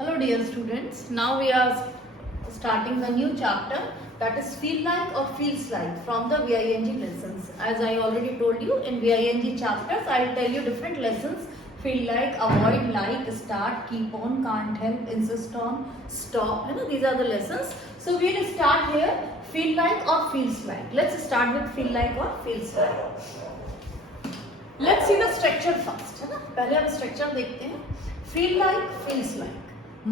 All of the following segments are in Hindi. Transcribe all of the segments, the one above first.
Hello dear students, now we are starting the new chapter, that is feel like or feels like from the VING lessons. As I already told you, in VING chapters I will tell you different lessons: feel like, avoid, like, start, keep on, can't help, insist on, stop. These are the lessons. So we will start here, feel like or feels like. Let's start with feel like or feels like. Let's see the structure first, है ना. पहले हम स्ट्रक्चर देखते हैं. Feel like, feels like.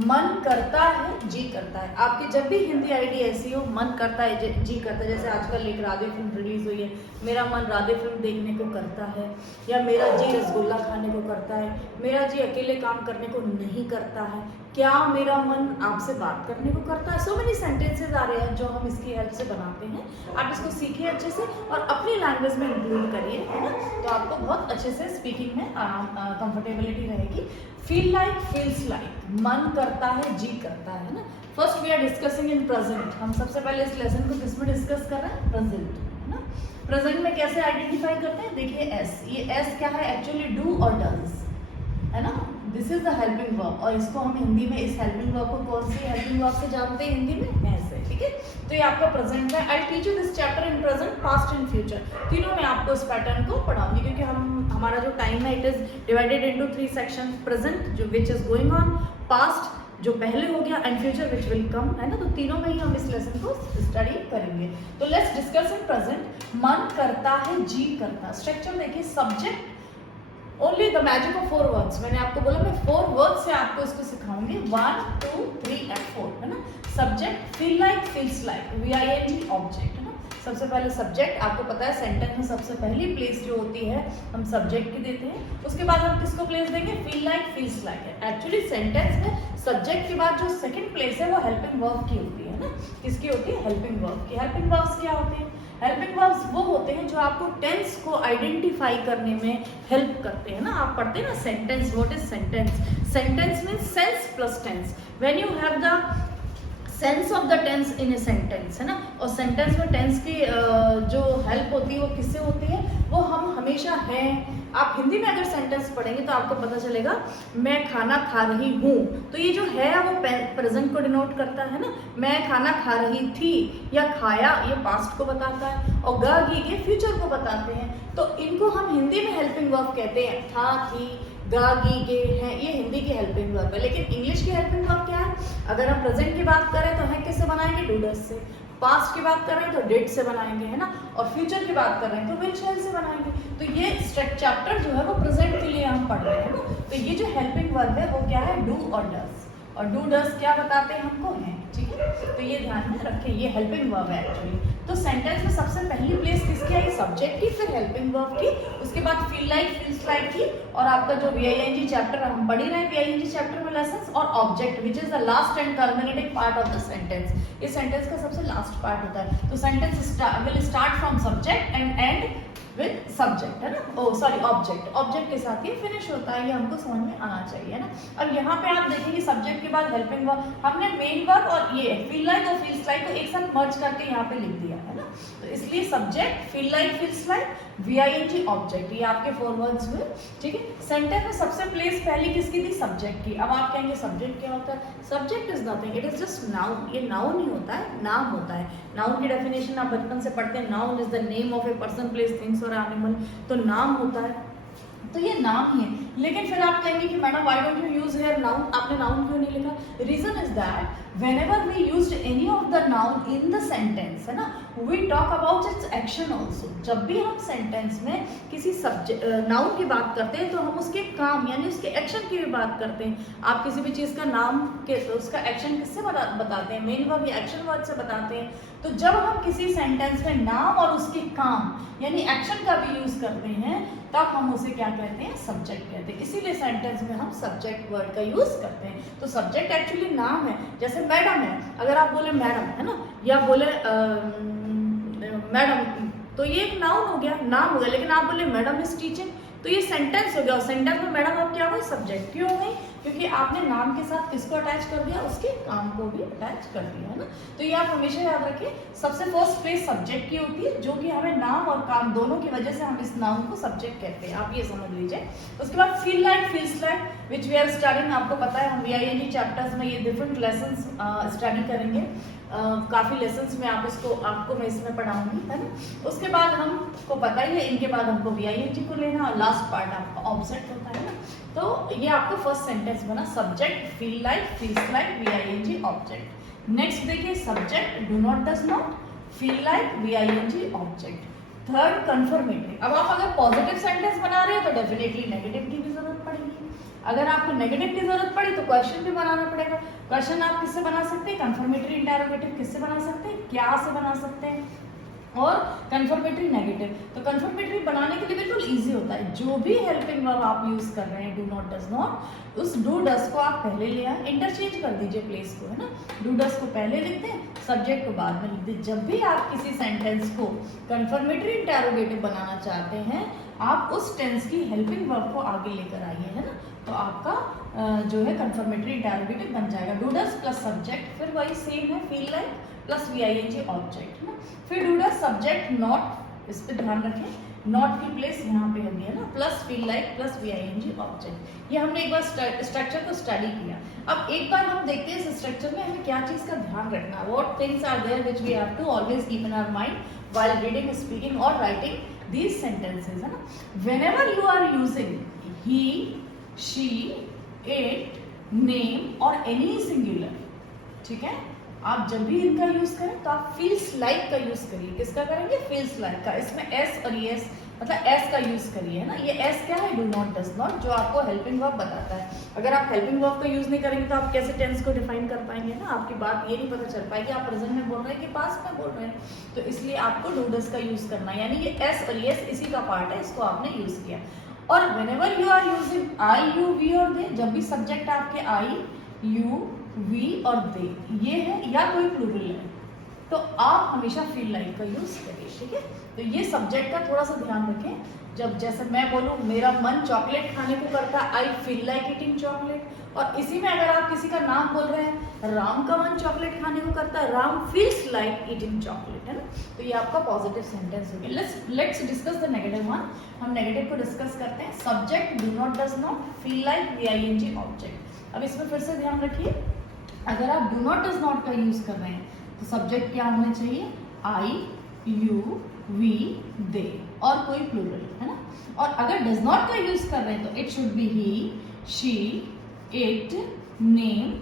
मन करता है, जी करता है. आपकी जब भी हिंदी आईडी ऐसी हो, मन करता है, जी करता है. जैसे आजकल एक राधे फिल्म रिलीज हुई है, मेरा मन राधे फिल्म देखने को करता है, या मेरा जी रसगुल्ला खाने को करता है, मेरा जी अकेले काम करने को नहीं करता है, क्या मेरा मन आपसे बात करने को करता है. सो मेनी सेंटेंसेज आ रहे हैं जो हम इसकी हेल्प से बनाते हैं. आप इसको सीखिए अच्छे से और अपनी लैंग्वेज में इंक्लूड करिए, है ना. तो आपको बहुत अच्छे से स्पीकिंग में कंफर्टेबिलिटी रहेगी. Feel like, feels like. मन करता है, जी करता है ना. First we are discussing in present. हम सबसे पहले इस लेसन को किसमें डिस्कस कर रहे हैं? प्रेजेंट, है ना. प्रेजेंट में कैसे आइडेंटिफाई करते हैं? देखिए एस. ये एस क्या है? एक्चुअली डू और डज, है ना. This is the helping verb, और इसको हम हिंदी में इस हेल्पिंग वर्ब को कौन सी हेल्पिंग वर्ब से जानते हैं हिंदी में? ऐसे. ठीक है. तो ये आपका प्रेजेंट है. I teach you this chapter in present, past and future. तीनों में आपको इस पैटर्न को पढ़ाऊंगी, क्योंकि हमारा जो टाइम है it is divided into 3 section. Present जो which is going on, past जो पहले हो गया, and future which will come, है ना. तो तीनों में ही हम इस लेसन को स्टडी करेंगे. तो लेट्स डिस्कस इन प्रेजेंट. मन करता है, जी करता. स्ट्रक्चर देखिए. Subject, only the magic of 4 words. मैंने आपको बोला मैं 4 वर्ड्स से आपको इसको सिखाऊंगी. 1, 2, 3 एंड 4, है ना. Subject, feel like, feels like, VING object, है ना. सबसे पहले सब्जेक्ट. आपको पता है सेंटेंस में सबसे पहली प्लेस जो होती है हम सब्जेक्ट की देते हैं. उसके बाद हम किसको प्लेस देंगे? फील लाइक, फील्स लाइक है. एक्चुअली सेंटेंस में सब्जेक्ट के बाद जो सेकंड प्लेस है वो हेल्पिंग वर्ब की होती है ना. किसकी होती है? हेल्पिंग वर्ब की. हेल्पिंग वर्ब्स क्या होते हैं? हेल्पिंग वर्ब्स वो होते हैं जो आपको टेंस को आइडेंटिफाई करने में हेल्प करते हैं ना. आप पढ़ते हैं ना sentence. What is sentence? Sentence means sense plus tense. When you have the sense of the tense in a sentence, है ना. और सेंटेंस में टेंस की जो हेल्प होती है वो किससे होती है? वो हम हमेशा हैं. आप हिंदी में अगर सेंटेंस पढ़ेंगे तो आपको पता चलेगा मैं खाना खा रही हूँ. तो ये जो है वो प्रेजेंट को डिनोट करता है ना. मैं खाना खा रही थी या खाया, ये पास्ट को बताता है. और ग गी गे फ्यूचर को बताते हैं. तो इनको हम हिंदी में हेल्पिंग वर्ब कहते हैं. था, थी, गा, गी, गे हैं, ये हिंदी की हेल्पिंग वर्ब है. लेकिन इंग्लिश की हेल्पिंग वर्ब क्या है? अगर हम प्रेजेंट की बात करें तो है किससे बनाएंगे? डू डज से. पास्ट की बात कर रहे हैं तो डिड से बनाएंगे, है ना. और फ्यूचर की बात कर रहे हैं तो विल शैल से बनाएंगे. तो ये चैप्टर जो है वो प्रेजेंट के लिए हम पढ़ रहे हैं ना. तो ये जो हेल्पिंग वर्ब है वो क्या है? डू और डज. और डू डज क्या बताते हैं हमको? हैं. ठीक है. तो ये ध्यान में रखें, ये हेल्पिंग वर्ब है एक्चुअली. तो सेंटेंस में सबसे पहली प्लेस किसकी आई? सब्जेक्ट की, फिर हेल्पिंग वर्ब की, उसके बाद फील लाइक, फील्स लाइक की, और आपका जो VING चैप्टर हम पढ़ ही रहे हैं VING चैप्टर में लेसन्स, और object which is the last and terminating part of the sentence. इस सेंटेंस का सबसे लास्ट पार्ट होता है. तो sentence will start from subject and and with subject, है ना. ओ सॉरी, ऑब्जेक्ट. ऑब्जेक्ट के साथ ये फिनिश होता है. ये हमको समझ में आना चाहिए, है ना. और यहाँ पे आप देखेंगे सब्जेक्ट के बाद हेल्पिंग वर्ब. हमने मेन वर्ब और ये फील लाइक और फील्स लाइक को एक साथ मर्ज करके यहाँ पे लिख दिया, है ना. तो इसलिए subject, feel like, feels like, VING object, ये आपके 4 वर्ड्स हुए. ठीक है. सेंटेंस में सबसे प्लेस पहली किसकी थी? सब्जेक्ट की. अब आप कहेंगे सब्जेक्ट क्या होता है? Subject is nothing, it is just noun. ये नाउन ही होता है, नाम होता है. नाउन की डेफिनेशन आप बचपन से पढ़ते हैं. Noun is the name of a person, place, things और एनिमल. तो नाम होता है. तो ये नाम ही है. लेकिन फिर आप कहेंगे कि madam why don't you use here noun? आपने नाउन क्यों नहीं लिखा? Reason is that whenever we used any of the noun in the sentence, है ना, we talk about its action also. जब भी हम सेंटेंस में किसी नाउन की बात करते हैं तो हम उसके काम यानी उसके एक्शन की भी बात करते हैं. आप किसी भी चीज का नाम के उसका एक्शन किससे बताते हैं? मेन वर्ब या एक्शन वर्ड से बताते हैं. तो जब हम किसी सेंटेंस में नाम और उसके काम यानी एक्शन का भी यूज करते हैं तब हम उसे क्या कहते हैं? सब्जेक्ट कहते हैं. इसीलिए सेंटेंस में हम सब्जेक्ट वर्ड का यूज करते हैं. तो सब्जेक्ट एक्चुअली नाम है. जैसे मैडम है, अगर आप बोले मैडम, है ना, या बोले मैडम, तो ये एक नाउन हो गया, नाम हो गया. लेकिन आप बोले मैडम इज टीचिंग, तो ये सेंटेंस हो गया. और सेंटेंस में मैडम अब क्या हुआ? सब्जेक्ट. क्यों नहीं? क्योंकि आपने नाम के साथ किसको अटैच कर दिया? उसके काम को भी अटैच कर दिया, है ना. तो ये आप हमेशा याद रखिए, सबसे फर्स्ट प्लेस सब्जेक्ट की होती है, जो कि हमें नाम और काम दोनों की वजह से हम इस नाउन को सब्जेक्ट कहते हैं. आप ये समझ लीजिए. उसके बाद feel like, feels like. Which we are studying. आपको पता है हम VING चैप्टर्स में ये डिफरेंट लेसन्स स्टडी करेंगे। काफ़ी लेसन्स में आपको मैं इसमें पढ़ाऊंगी, है ना। उसके बाद हमको पता ही है, इनके बाद हमको VING को लेना और लास्ट पार्ट आपका ऑब्जेक्ट होता है ना। तो ये आपका फर्स्ट सेंटेंस बना, subject feel like, feels like, VING object. Next देखिए subject do not, does not, feel like, VING object. Third confirmatory. अब आप अगर पॉजिटिव सेंटेंस बना रहे हो तो डेफिनेटली नेगेटिव की भी जरूरत पड़ेगी। अगर आपको नेगेटिव की जरूरत पड़ी तो क्वेश्चन भी बनाना पड़ेगा। क्वेश्चन आप किससे बना सकते हैं, कंफर्मेटरी इंटरोगेटिव किससे बना सकते हैं, क्या से बना सकते हैं, और कंफर्मेटरी नेगेटिव। तो कंफर्मेटरी बनाने के लिए बिल्कुल इजी होता है। जो भी हेल्पिंग वर्ब आप यूज कर रहे हैं, डू नॉट, डज नॉट, उस डू डज को आप पहले ले आए, इंटरचेंज कर दीजिए प्लेस को, है ना। डू डज को पहले लिखते हैं, सब्जेक्ट को बाद में लिखते हैं। जब भी आप किसी सेंटेंस को कंफर्मेटरी इंटरोगेटिव बनाना चाहते हैं, आप उस टेंस की हेल्पिंग वर्ब को आगे लेकर आइए, है ना। तो आपका जो है कंफर्मेटरी इंटरोगेटिव बन जाएगा। डू डज प्लस सब्जेक्ट, फिर वही सेम है, feel like plus VING object, है ना। फिर डू डज सब्जेक्ट नॉट, इस पे ध्यान रखें, नॉट की प्लेस यहाँ पे होगी, है ना, plus feel like plus VING object. ये हमने एक बार स्ट्रक्चर को स्टडी किया। अब एक बार हम देखते हैं इस स्ट्रक्चर में हमें क्या चीज का ध्यान रखना है, what things are there which we have to always keep in our mind while reading, speaking और राइटिंग these sentences, है ना। whenever you are using he, she, it, name और any singular, ठीक है, आप जब भी इनका यूज करें तो आप feels like का यूज करिए। किसका करेंगे, feels like का। इसमें s और yes मतलब s का यूज करिए, है ना। ये s क्या है, डू नॉट, डज नॉट, जो आपको हेल्पिंग वर्ब बताता है। अगर आप हेल्पिंग वर्ब का यूज नहीं करेंगे तो आप कैसे टेंस को डिफाइन कर पाएंगे ना। आपकी बात ये नहीं पता चल पाएगी आप प्रेजेंट में बोल रहे हैं कि पास्ट में बोल रहे हैं। तो इसलिए आपको डू डज का यूज करना है, यानी ये s और yes इसी का पार्ट है, इसको आपने यूज किया। और whenever you are using I, you, we और they, जब भी सब्जेक्ट आपके I, you, we और they ये है या कोई प्लूरल है, तो आप हमेशा फील लाइक का यूज करिए, ठीक है। तो ये सब्जेक्ट का थोड़ा सा ध्यान रखें। जब जैसे मैं बोलूँ मेरा मन चॉकलेट खाने को करता है, आई फील लाइक ईटिंग चॉकलेट, और इसी में अगर आप किसी का नाम बोल रहे हैं, राम का मन चॉकलेट खाने को करता है, Ram feels like eating chocolate, है ना। तो ये आपका पॉजिटिव सेंटेंस हो गया। Let's discuss the negative one. हम नेगेटिव को डिस्कस करते हैं। Subject do not, does not, feel like, VING object. अब इसमें फिर से ध्यान रखिए, अगर आप डू नॉट, डज नॉट का यूज कर रहे हैं तो सब्जेक्ट क्या होना चाहिए, आई, यू, वी, दे और कोई प्लूरल, है ना। और अगर डज नॉट का यूज कर रहे हैं तो it should be he, she, it, name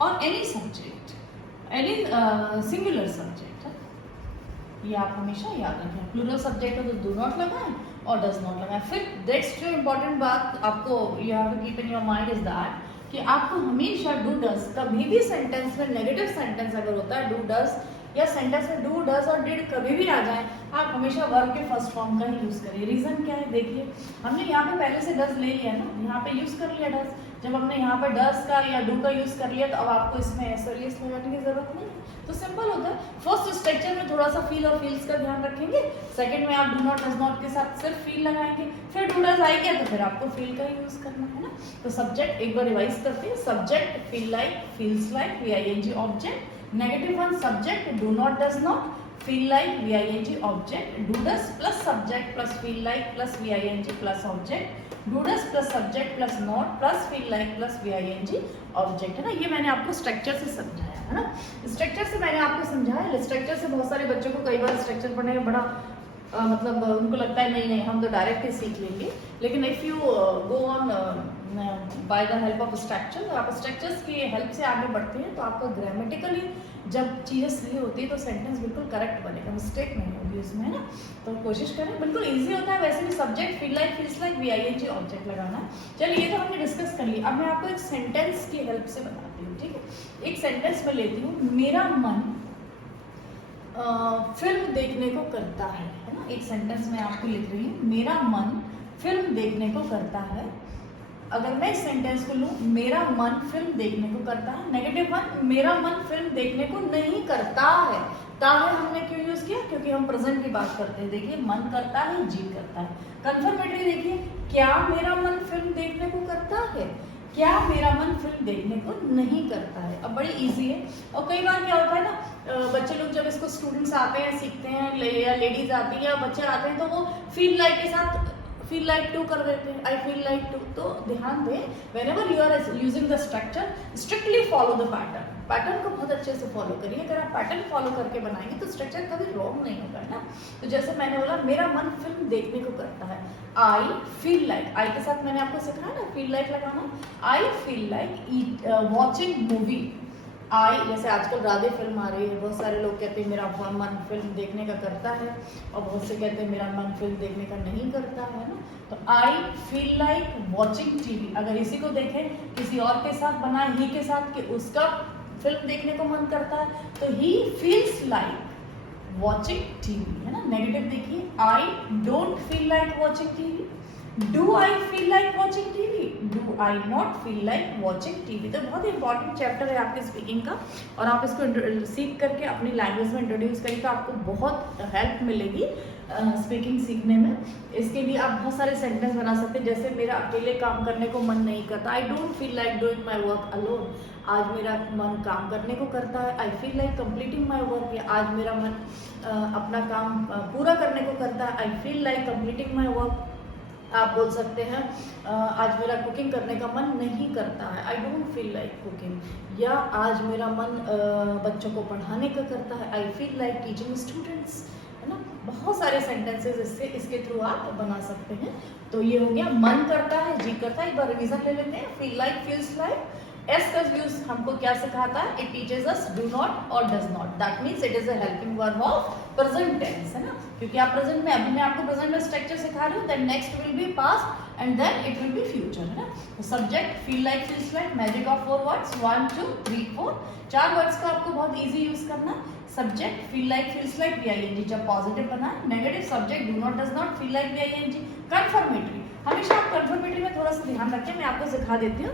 और any subject, any singular subject है। ये आप हमेशा याद रखें। प्लूरल सब्जेक्ट है तो डू नॉट लगाएं और डज नॉट लगाएं। फिर नेक्स्ट जो इम्पोर्टेंट बात आपको you have to keep in your mind is that कि आपको हमेशा डू डज, कभी भी सेंटेंस में नेगेटिव सेंटेंस अगर होता है डू डज, या सेंटेंस में डू डज और डिड कभी भी आ जाए, आप हमेशा वर्ब के फर्स्ट फॉर्म का ही यूज करिए। रीजन क्या है, देखिए हमने यहाँ पे पहले से डज ले लिया ना, यहाँ पे यूज कर लिया डज। जब हमने यहाँ पे डज का या डू का यूज कर लिया तो अब आपको इसमें एस और यस लगाने की जरूरत नहीं है। तो सिंपल होता है। फर्स्ट स्ट्रक्चर में थोड़ा सा फील और फील्स का ध्यान रखेंगे, सेकंड में आप डू नॉट, डज नॉट के साथ सिर्फ फील लगाएंगे, फिर डू डज आएगा तो फिर आपको फील का यूज करना है ना। तो सब्जेक्ट एक बार रिवाइज करते हैं। Subject feel like, feels like, VING object. Negative one subject do not, does not, feel like, VING object. Do does plus subject plus feel like plus VING plus object. Do does plus subject plus not plus feel like plus VING object, है ना। ये मैंने आपको स्ट्रक्चर से समझाया, है ना। स्ट्रक्चर से मैंने आपको समझाया। स्ट्रक्चर से बहुत सारे बच्चों को कई बार स्ट्रक्चर पढ़ने में बड़ा मतलब उनको लगता है नहीं हम तो डायरेक्ट ही सीख लेंगे, लेकिन if you go on by the help of structure, आप स्ट्रक्चर्स की हेल्प से आगे बढ़ते हैं तो आपका ग्रामेटिकली जब चीज़ें सही होती है तो सेंटेंस बिल्कुल करेक्ट बनेगा, मिस्टेक नहीं होगी उसमें, है ना। तो कोशिश करें, बिल्कुल इजी होता है। वैसे भी subject feel like, feels like, VING object लगाना है। चलिए ये तो हमने डिस्कस कर लिया। अब मैं आपको एक सेंटेंस की हेल्प से बताती हूँ, ठीक है। एक सेंटेंस में लेती हूँ, मेरा मन फिल्म देखने को करता है ना। एक सेंटेंस में आपको लिख रही हूँ, मेरा मन फिल्म देखने को करता है। अगर मैं इस सेंटेंस को लूँ, मेरा मन फिल्म देखने को करता है। नेगेटिव वन, मेरा मन फिल्म देखने को नहीं करता है। ता है हमने क्यों यूज किया, क्योंकि हम प्रेजेंट की बात करते हैं। देखिए मन करता है, जी करता है। कंफर्मेटरी देखिए, क्या मेरा मन फिल्म देखने को करता है, क्या मेरा मन फिल्म देखने को नहीं करता है। अब बड़ी इजी है। और कई बार क्या होता है ना, बच्चे लोग जब इसको स्टूडेंट्स आते हैं सीखते हैं, या लेडीज आती है या बच्चे आते हैं तो वो फील लाइक के साथ फील लाइक टू कर देते हैं, आई फील लाइक टू। तो ध्यान दें, whenever you are using the structure, strictly follow the pattern. Pattern को बहुत अच्छे से फॉलो करिए। अगर आप पैटर्न फॉलो करके बनाएंगे तो स्ट्रक्चर कभी रॉन्ग नहीं होगा ना। तो जैसे मैंने बोला, मेरा मन फिल्म देखने को करता है, आई फील लाइक, आई के साथ मैंने आपको सिखाया ना फील लाइक लगाना। I feel like watching movie. I, जैसे आजकल राधे फिल्म आ रही है, बहुत सारे लोग कहते हैं मेरा मन फिल्म देखने का करता है, और बहुत से कहते हैं मेरा मन फिल्म देखने का नहीं करता है ना। तो आई फील लाइक वॉचिंग टीवी। अगर इसी को देखें किसी और के साथ बना, ही के साथ, कि उसका फिल्म देखने को मन करता है, तो he feels like watching TV, है ना। नेगेटिव देखिए, I don't feel like watching TV. Do I feel like watching TV, do I not feel like watching TV. तो बहुत ही इंपॉर्टेंट चैप्टर है आपके स्पीकिंग का, और आप इसको सीख करके अपनी लैंग्वेज में इंट्रोड्यूस करिए तो आपको बहुत हेल्प मिलेगी स्पीकिंग सीखने में। इसके लिए आप बहुत सारे सेंटेंस बना सकते हैं, जैसे मेरा अकेले काम करने को मन नहीं करता, I don't feel like doing my work alone. आज मेरा मन काम करने को करता है, आई feel like completing my work. या आज मेरा मन अपना काम पूरा करने को करता है, आई feel like completing my work. आप बोल सकते हैं आज मेरा कुकिंग करने का मन नहीं करता है, I don't feel like cooking. या आज मेरा मन बच्चों को पढ़ाने का करता है, आई फील लाइक टीचिंग स्टूडेंट्स, है ना। बहुत सारे सेंटेंसेस इसके थ्रू आप बना सकते हैं। तो ये हो गया मन करता है, जी करता है। एक बार रिवीजन ले लेते हैं, feel like, feels like. S का यूज हमको क्या सिखाता है, it teaches us do not और does not, that means it is a helping verb of present tense, है ना। क्योंकि आप प्रेजेंट में, अभी मैं आपको प्रेजेंट में स्ट्रक्चर सिखा रही हूँ, then next will be past and then it will be future, है ना। Subject feel like, feels like, magic of 4 words, 1 2 3 4, 4 words का आपको बहुत इजी यूज करना। Subject feel like, feels like, V I N G जब पॉजिटिव बना, negative subject do not, does not, feel like, V I N G. Confirmatory, हमेशा आप कंफर्मेटरी में थोड़ा सा ध्यान रखें, मैं आपको सिखा देती हूँ।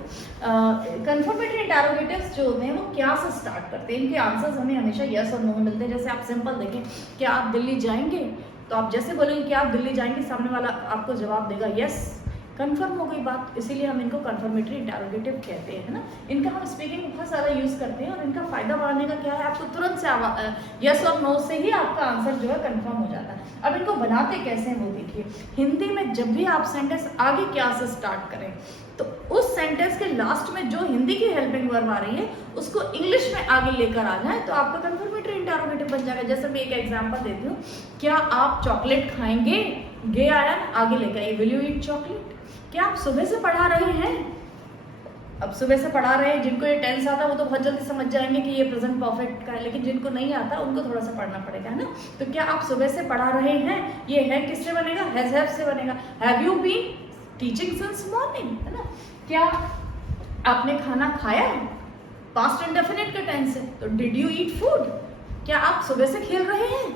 कंफर्मेटरी इंटरोगेटिव्स जो होते हैं वो क्या से स्टार्ट करते हैं, इनके आंसर्स हमें हमेशा यस और नो में मिलते हैं। जैसे आप सिंपल देखें, क्या आप दिल्ली जाएंगे, तो आप जैसे बोलेंगे कि आप दिल्ली जाएंगे, सामने वाला आपको जवाब देगा यस, कंफर्म हो गई बात। इसीलिए हम इनको कंफर्मेटरी इंटरोगेटिव कहते हैं, है ना। इनका हम स्पीकिंग में बहुत सारा यूज करते हैं, और इनका फायदा बढ़ाने का क्या है, आपको तुरंत से यस और नो से ही आपका आंसर जो है कंफर्म हो जाता है। अब इनको बनाते कैसे हैं वो देखिए। हिंदी में जब भी आप सेंटेंस आगे क्या से स्टार्ट करें, तो उस सेंटेंस के लास्ट में जो हिंदी की हेल्पिंग वर्ब आ रही है उसको इंग्लिश में आगे लेकर आ जाए, तो आपका कंफर्मेटरी इंटरोगेटिव बन जाएगा। जैसे मैं एक एग्जांपल देती हूँ, क्या आप चॉकलेट खाएंगे, गे आया आगे लेकर आइए, विल यू ईट चॉकलेट। क्या आप सुबह से पढ़ा रहे हैं, अब सुबह से पढ़ा रहे हैं, जिनको ये टेंस आता है वो तो बहुत जल्दी समझ जाएंगे कि ये प्रेजेंट परफेक्ट का है, लेकिन जिनको नहीं आता उनको थोड़ा सा पढ़ना पड़ेगा, है ना। तो क्या आप सुबह से पढ़ा रहे हैं, ये है किससे बनेगा, हैव से बनेगा। Have you been teaching since morning, है ना। क्या आपने खाना खाया, पास्ट इंडेफिनिट का टेंस है, तो डिड यू ईट फूड। क्या आप सुबह से खेल रहे हैं,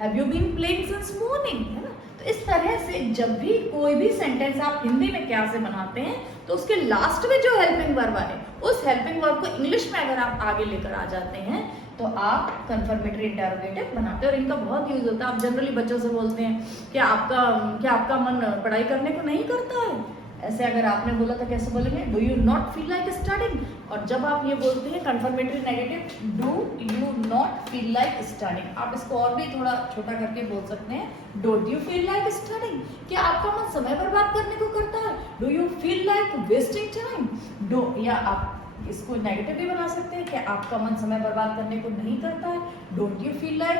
have you been playing since morning, है ना। तो इस तरह से जब भी कोई भी सेंटेंस आप हिंदी में क्या से बनाते हैं, तो उसके लास्ट में जो हेल्पिंग वर्ब है, उस हेल्पिंग वर्ब को इंग्लिश में अगर आप आगे लेकर आ जाते हैं तो आप कंफर्मेटरी इंटरोगेटिव बनाते हैं। और इनका बहुत यूज होता है। आप जनरली बच्चों से बोलते हैं क्या आपका मन पढ़ाई करने को नहीं करता है, ऐसे अगर आपने बोला तो कैसे बोलेंगे, do you not feel like studying. और जब आप ये बोलते हैं confirmatory negative, do you not feel like studying, आप इसको और भी थोड़ा छोटा करके बोल सकते हैं, don't you feel like studying. क्या आपका मन समय बर्बाद करने को करता है, do you feel like wasting time. Do, या आप इसको नेगेटिव भी बना सकते हैं कि आपका मन समय बर्बाद करने को नहीं करता है, don't you feel like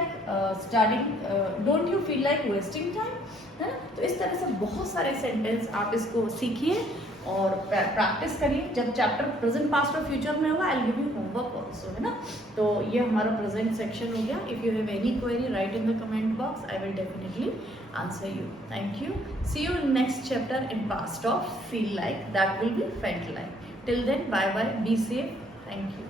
studying, don't you feel like wasting time, है ना। तो इस तरह से बहुत सारे सेंटेंस आप इसको सीखिए और प्रैक्टिस करिए। जब चैप्टर प्रेजेंट, पास्ट और फ्यूचर में होगा, I will give you homework also, है ना। तो ये हमारा प्रेजेंट सेक्शन हो गया। If you have any query, write in the comment box, I will definitely answer you. Thank you, see you in next chapter in past of feel like, that will be felt like. Till then, bye bye, be safe, thank you.